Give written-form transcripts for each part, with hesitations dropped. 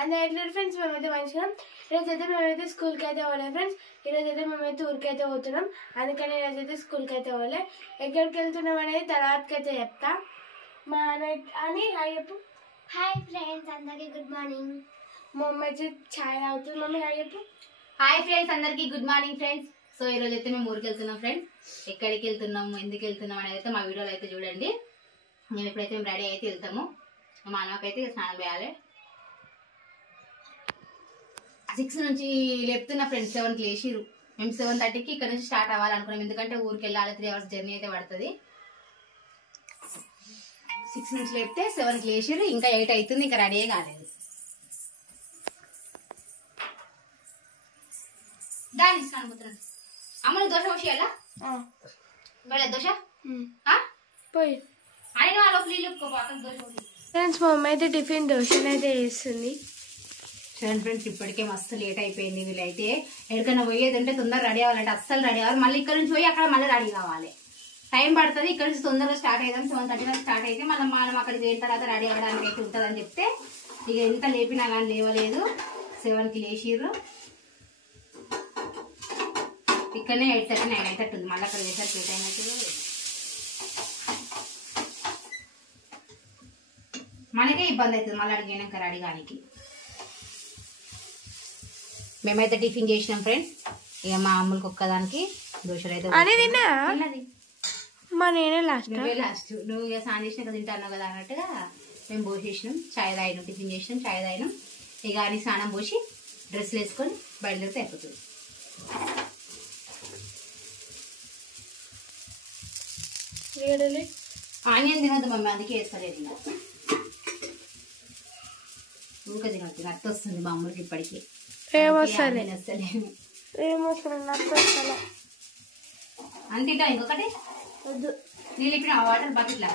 అందరూ ఫ్రెండ్స్ మేమైతే మంచిగా ఈరోజైతే మేమైతే స్కూల్కి అయితే పోలేదు ఫ్రెండ్స్. ఈరోజైతే మేమైతే ఊరికైతే పోతున్నాం. అందుకని ఈరోజైతే స్కూల్కి అయితే పోలే. ఎక్కడికి వెళ్తున్నాం అనేది తర్వాతకి అయితే చెప్తా. మా అని హాయ్ చెప్పు. హాయ్ ఫ్రెండ్స్ అందరికి గుడ్ మార్నింగ్. మా మమ్మీ అయితే ఛాయ్ తాగుతుంది. మమ్మీ హాయ్ చెప్పు. హాయ్ ఫ్రెండ్స్ అందరికి గుడ్ మార్నింగ్ ఫ్రెండ్స్. సో ఈ రోజు అయితే మేము ఊరికి వెళ్తున్నాం ఫ్రెండ్స్. ఎక్కడికి వెళ్తున్నాము ఎందుకు వెళ్తున్నాం అనేది అయితే మా వీడియోలో అయితే చూడండి. మేము ఎప్పుడైతే మేము రెడీ అయితే వెళ్తాము. మా అన్నకైతే స్నానం చేయాలి. 6 నుంచి లేపుతున్నా ఫ్రెండ్స్. 7కి లేచిరు. మేము 7:30కి ఇక్కడ నుంచి స్టార్ట్ అవ్వాలనుకున్నాం. ఎందుకంటే ఊరికి వెళ్ళాలి. 3 hours జర్నీ అయితే పడుతుంది. 6 నుంచి లేపితే 7కి లేచిరు. ఇంకా 8 అవుతుంది. ఇంకా రెడీ కాలేదు. దాని స్నానం పోతున్నాను. అమ్మ దోశ పోసేయాలా? దోశ పోయి ఆయన వాళ్ళ నీళ్ళు దోశ ఫ్రెండ్స్. మా మమ్మీ అయితే టిఫిన్ దోశలు అయితే చేస్తుంది. చూడండి ఫ్రెండ్స్, ఇప్పటికే మస్తు లేట్ అయిపోయింది. వీళ్ళైతే ఎక్కడికైనా పోయేది అంటే తొందరగా రెడీ అవ్వాలంటే అస్సలు రెడీ అవ్వాలి. మళ్ళీ ఇక్కడ నుంచి పోయి అక్కడ మళ్ళీ రెడీ కావాలి. టైం పడుతుంది. ఇక్కడ నుంచి తొందరగా స్టార్ట్ అవుతాం. 7:30 స్టార్ట్ అయితే మనం అక్కడికి వెళ్ళిన తర్వాత రెడీ అవ్వడానికి అయితే ఉంటుందని చెప్తే ఇక ఎంత లేపినా కానీ లేవలేదు. 7కి లేచిర్రు. ఇక్కడనే 8:30 9 అవుతుంది. మళ్ళీ అక్కడ వేసరికి ఏ టైం అవుతుంది. మనకే ఇబ్బంది అవుతుంది మళ్ళీ అడిగినాక రెడీ కానికి. మేమైతే టిఫిన్ చేసినాం ఫ్రెండ్స్. ఇక మా అమ్మకి ఒక్కదానికి దోశలు అయితే మా నేనే లాస్ట్ నువ్వు ఇక స్నానం చేసినాక తింటాను కదా అన్నట్టుగా మేము పోసేసినాం. చాయ్ తాగినాం. టిఫిన్ చేసినాం, చాయ్ తాగినాం. ఇక అని స్నానం పోసి డ్రెస్సులు వేసుకొని బయలుదేరితే అయిపోతుంది. ఆనియన్ తినొద్దు మమ్మీ, అందుకే వేస్తలేదు. ఇంకా ఊక తినొద్దు. నత్తి వస్తుంది మా అమ్మకి ఇప్పటికీ. అంతింటా ఇంకొకటి నీళ్ళు ఇప్పుడు వాటర్ బకెట్లా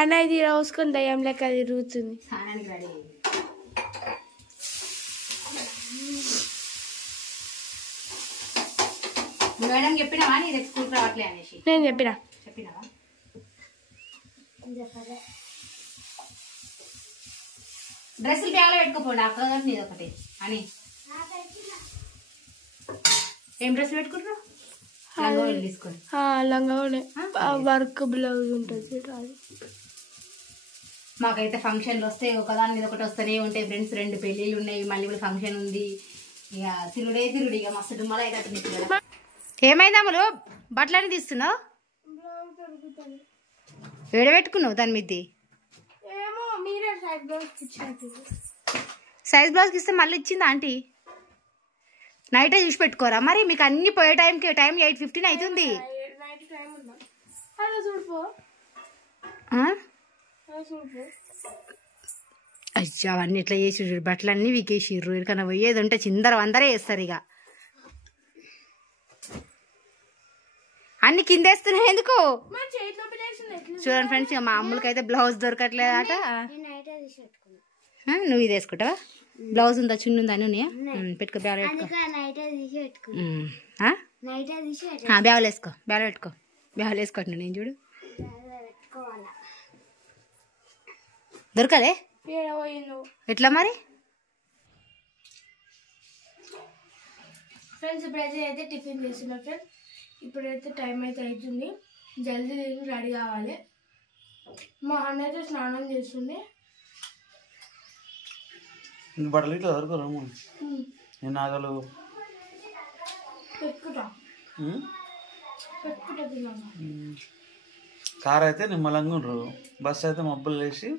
అన్నది రాసుకొని దయ్యం లెక్క తిరుగుతుంది. స్నానానికి రెడీ అయింది. మేడం చెప్పినావా నీ రేపు స్కూల్కి రావట్లే అనేసి? నేను చెప్పినావా? డ్రెస్సులు బ్యాగ్లో పెట్టుకోపోండి. అక్క నీది ఒకటి అని. ఏం డ్రెస్సులు పెట్టుకుంటారు? లంగా తీసుకోండి. లంగా వర్క్ బ్లౌజ్ ఉంటుంది. మాకైతే ఫంక్షన్లు వస్తాయి. ఒకదాని మీద ఒకటి వస్తూనే ఉంటాయి ఫ్రెండ్స్. 2 పెళ్ళిళ్ళు ఉన్నాయి. మళ్ళీ కూడా ఫంక్షన్ ఉంది. ఇక తిరుడు ఇక మస్తు డుమ్మలు అయితే. ఏమైందమ్ములు బట్టలని తీస్తున్నావు? ఏడబెట్టుకున్నావు దాని మీద? సైజ్ బ్లౌజ్కి ఇస్తే మళ్ళీ ఇచ్చిందా ఆంటీ? నైటే చూసి పెట్టుకోరా మరి? మీకు అన్ని పోయే టైంకి టైం 8:15 అవుతుంది. అయ్యా అవన్నీ ఇట్లా చేసి బట్టలన్నీ వీకేసిర్రు. ఎక్కడికైనా పోయేది ఉంటే చిందర వేస్తారు. ఇక అన్ని కిందేస్తున్నాయి ఎందుకు? చూడండి ఫ్రెండ్స్, ఇక మా అమ్ములకి అయితే బ్లౌజ్ దొరకట్లేదట. నువ్వు ఇది వేసుకుంటావా? బ్లౌజ్ ఉందా, చున్నీ ఉందా? అని పెట్టుకో. బ్యాగ్ బ్యాగులు వేసుకో. బ్యాగులు వేసుకోండి. నేను చూడు దొరకలే ఎట్లా మరి? ఫ్రెండ్స్ ఇప్పుడైతే టిఫిన్ చేస్తున్నాం ఫ్రెండ్స్. ఇప్పుడైతే టైం అయితే అవుతుంది. జల్దీ రెడీ కావాలి. మా అన్న అయితే స్నానం చేస్తుంది. బట్టలు ఇట్లా దొరకరు. నేను నాగలు పెట్టుకుంటా. కార్ అయితే నిమ్మలంగా ఉండరు. బస్సు అయితే మబ్బులు వేసి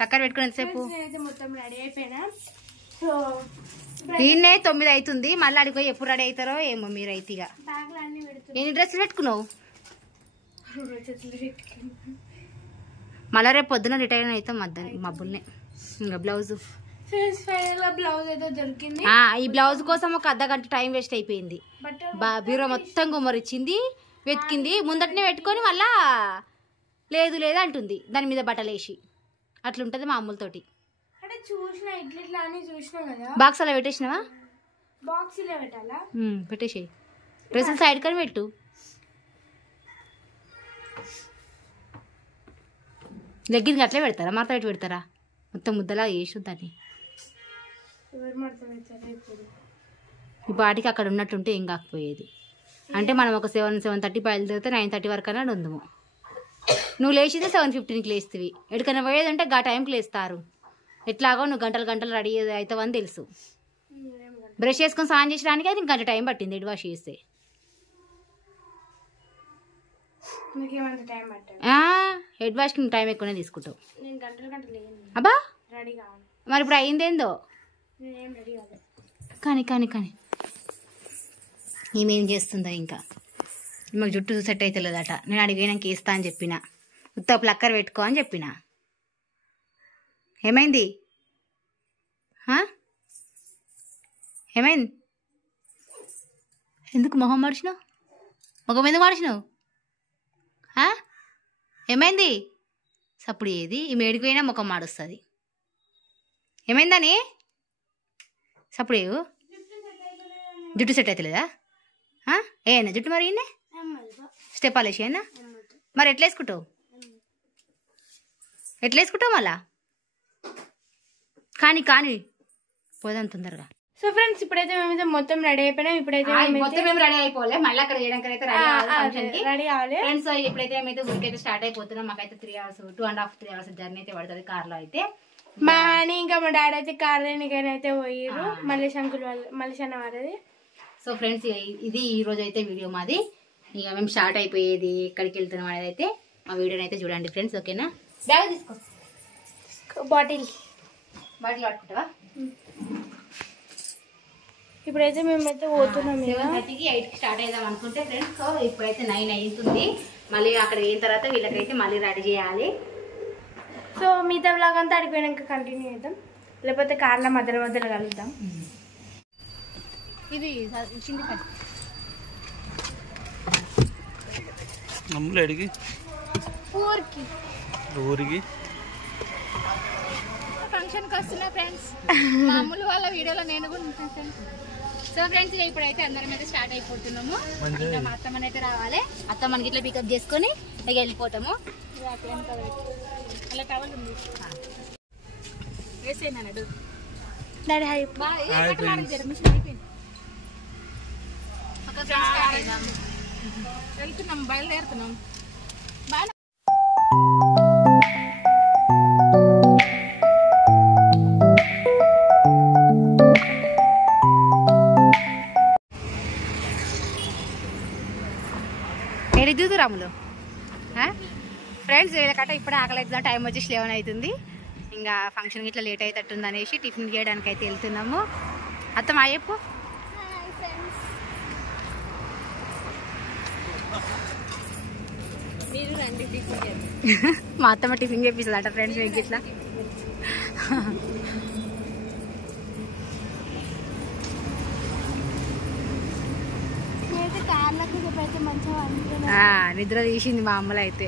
పక్కన పెట్టుకుని ఎంతసేపు? మొత్తం రెడీ అయిపోయినా. దీన్నే 9 అవుతుంది. మళ్ళీ అడిగో ఎప్పుడు రెడీ అవుతారో ఏమో మీరు. అయితే ఇక ఎన్ని డ్రెస్సులు పెట్టుకున్నావు? మళ్ళీ రేపు పొద్దున రిటైర్ అవుతాం మబ్బుల్ని. ఇంకా బ్లౌజ్ ఫైనల్ గా బ్లౌజ్ అయితే దొరికింది. ఈ బ్లౌజ్ కోసం ఒక అర్ధగంట టైం వేస్ట్ అయిపోయింది. బీరో మొత్తం గుమ్మరిచ్చింది, వెతికింది, ముందటనే పెట్టుకొని మళ్ళా లేదు లేదు అంటుంది దాని మీద బట్టలు వేసి. అట్లుంటది మా అమ్ములతోటి. అంటే చూసిన ఇట్లా అని చూసినా కదా. బాక్స్ అలా పెట్టేసినావా? బాక్స్ ఇలా పెట్టాలా? పెట్టేసి డ్రెస్సులు సైడ్ కానీ పెట్టు. లెగ్గిన్ అట్లే పెడతారా? మడత పెట్టి పెడతారా? మొత్తం ముద్దలా వేసి దాన్ని. ఈ పాటికి అక్కడ ఉన్నట్టుంటే ఏం కాకపోయేది. అంటే మనం ఒక 7:30 బయలుదేరితే 9:30 వరకు అన్నా ఉందము. నువ్వు లేచితే 7:15కి లేస్తావి. ఎక్కడికైనా పోయేదంటే గా టైంకి లేస్తారు. ఎట్లాగో నువ్వు గంటలు రెడీ అవుతావని తెలుసు. బ్రష్ చేసుకొని స్నానం చేసడానికి అది గంట టైం పట్టింది హెడ్ వాష్ చేస్తే. హెడ్ వాష్కి నువ్వు టైం ఎక్కువనే తీసుకుంటావు. అబ్బా మరి ఇప్పుడు అయిందేందో. కానీ ఈమెం చేస్తుందా ఇంకా. మాకు జుట్టు సెట్ అయితే లేదట. నేను అడిగినాక ఇస్తా అని చెప్పిన. ఉత్త ప్లక్కర్ పెట్టుకో అని చెప్పిన. ఏమైంది? ఏమైంది? ఎందుకు మొహం మార్చినావు? ముఖం ఎందుకు మార్చినావు? ఏమైంది? సప్పుడు ఏది ఈ మేడిపోయినా ముఖం మాడుస్తుంది. ఏమైందని సప్పుడు ఏవు? జుట్టు సెట్ అవుతలేదా? ఏనా జుట్టు మరి ఇన్నే స్టెప్ ఆలేసి అయినా మరి ఎట్లా వేసుకుంటావు మళ్ళా? కానీ పోదాం తొందరగా. సో ఫ్రెండ్స్ ఇప్పుడైతే మేమైతే మొత్తం రెడీ అయిపోయినాం. ఇప్పుడైతే మేము రెడీ అయిపోలే, మళ్ళీ అక్కడ చేయడానికి అయితే రెడీ అవ్వాలి ఫ్రెండ్స్. ఇప్పుడైతే మేమైతే ఊరికైతే స్టార్ట్ అయిపోతున్నాం. మాకైతే 3 hours 2.5 3 hours జర్నీ అయితే పడుతుంది కార్ లో అయితే. మా అని ఇంకా మా డాడీ అయితే కార్ దేనికైతే పోయారు. మళ్ళీ వారది. సో ఫ్రెండ్స్ ఇది ఈ రోజు అయితే వీడియో మాది. ఇక మేము స్టార్ట్ అయిపోయేది ఎక్కడికి వెళ్తున్నాం అనేది అయితే మా వీడియోని అయితే చూడండి ఫ్రెండ్స్. ఓకేనా? బ్యాగ్ తీసుకో, బాటిల్ పట్టుకుంటావా? ఇప్పుడైతే మేమైతే పోతున్నాం. 7:30కి 8కి స్టార్ట్ అయిదాం అనుకుంటే ఫ్రెండ్స్. సో ఇప్పుడైతే 9 అవుతుంది. మళ్ళీ అక్కడ అయిన తర్వాత వీళ్ళకైతే మళ్ళీ రెడీ చేయాలి. సో మిగతా వ్లాగ్ అంతా అడిగిపోయినాక కంటిన్యూ చేద్దాం, లేకపోతే కార్ల మధ్యలో కలుద్దాం. ఇది అడిగి ఊరికి ఫంక్షన్కి వస్తున్నా ఫ్రెండ్స్. మామూలు వాళ్ళ వీడియోలో నేను కూడా ఉంటాను ఫ్రెండ్స్. సో ఫ్రెండ్స్ ఇప్పుడైతే అందరం అయితే స్టార్ట్ అయిపోతున్నాము. ఇంకా మా అత్తమ్మని అయితే రావాలి. అత్తమ్మకి ఇట్లా పికప్ చేసుకొని ఇక వెళ్ళిపోతాము. అలా టవల్ ఉంది వేసేనాడు డాడీ హై వెళ్తున్నాం, బయలుదేరుతున్నాం. ఎడిద్దు రాములు ఫ్రెండ్స్. వీళ్ళకట్ట ఇప్పుడే ఆకలి అవుతుందా, టైం వచ్చి 11 అవుతుంది. ఇంకా ఫంక్షన్కి ఇట్లా లేట్ అవుతుంది అనేసి టిఫిన్ చేయడానికి అయితే వెళ్తున్నాము. అత్తమ్మ చెప్పు. మా అత్తమ్మ టిఫిన్ చేపిస్తుంది అట ఫ్రెండ్స్. మీకు ఇట్లా నిద్ర తీసింది మా అమ్మలో అయితే.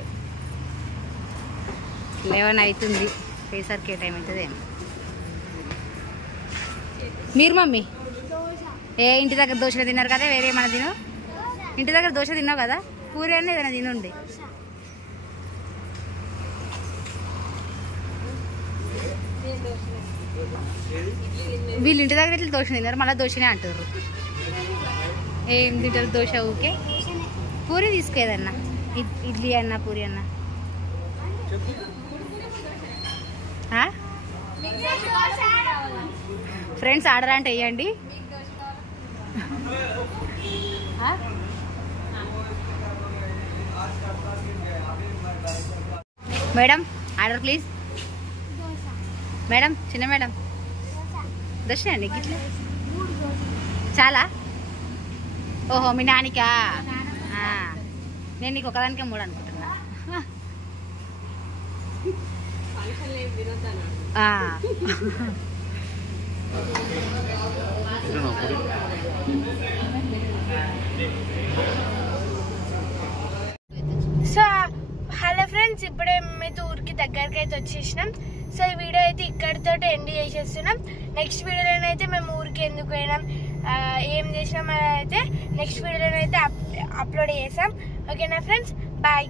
11 అవుతుంది. పేసరికి ఏ టైం అవుతుంది ఏమో. మీరు మమ్మీ ఇంటి దగ్గర దోశ తిన్నారు కదా, వేరే ఏమైనా తిను. ఇంటి దగ్గర దోశ తిన్నావు కదా, పూరి అని ఏదైనా తినుండి. వీళ్ళు ఇంటి దగ్గర ఇట్లా దోశ తిన్నారు, మళ్ళీ దోశనే అంటారు. ఏం తింటారు దోశ ఊకే. పూరి తీసుకేదన్నా, ఇడ్లీ అన్నా పూరి అన్నా. ఫ్రెండ్స్ ఆర్డర్ అంటే వేయండి. Madam order please. మేడం చిన్న మేడం దోశ అండి గిట్లా చాలా. ఓహో మీ నానికా? నేను నీకు ఒకదానికే 3 అనుకుంటున్నా. సో హలో ఫ్రెండ్స్, ఇప్పుడే మేమైతే ఊరికి దగ్గరికి అయితే వచ్చేసినాం. సో ఈ వీడియో అయితే ఇక్కడితో ఎండ్ చేసేస్తున్నాం. నెక్స్ట్ వీడియోలోనైతే మేము ఊరికి ఎందుకు పోయినాం, ఏం చేసినాం అని అయితే నెక్స్ట్ వీడియోలోనైతే అప్లోడ్ చేసాం. ఓకేనా ఫ్రెండ్స్, బాయ్.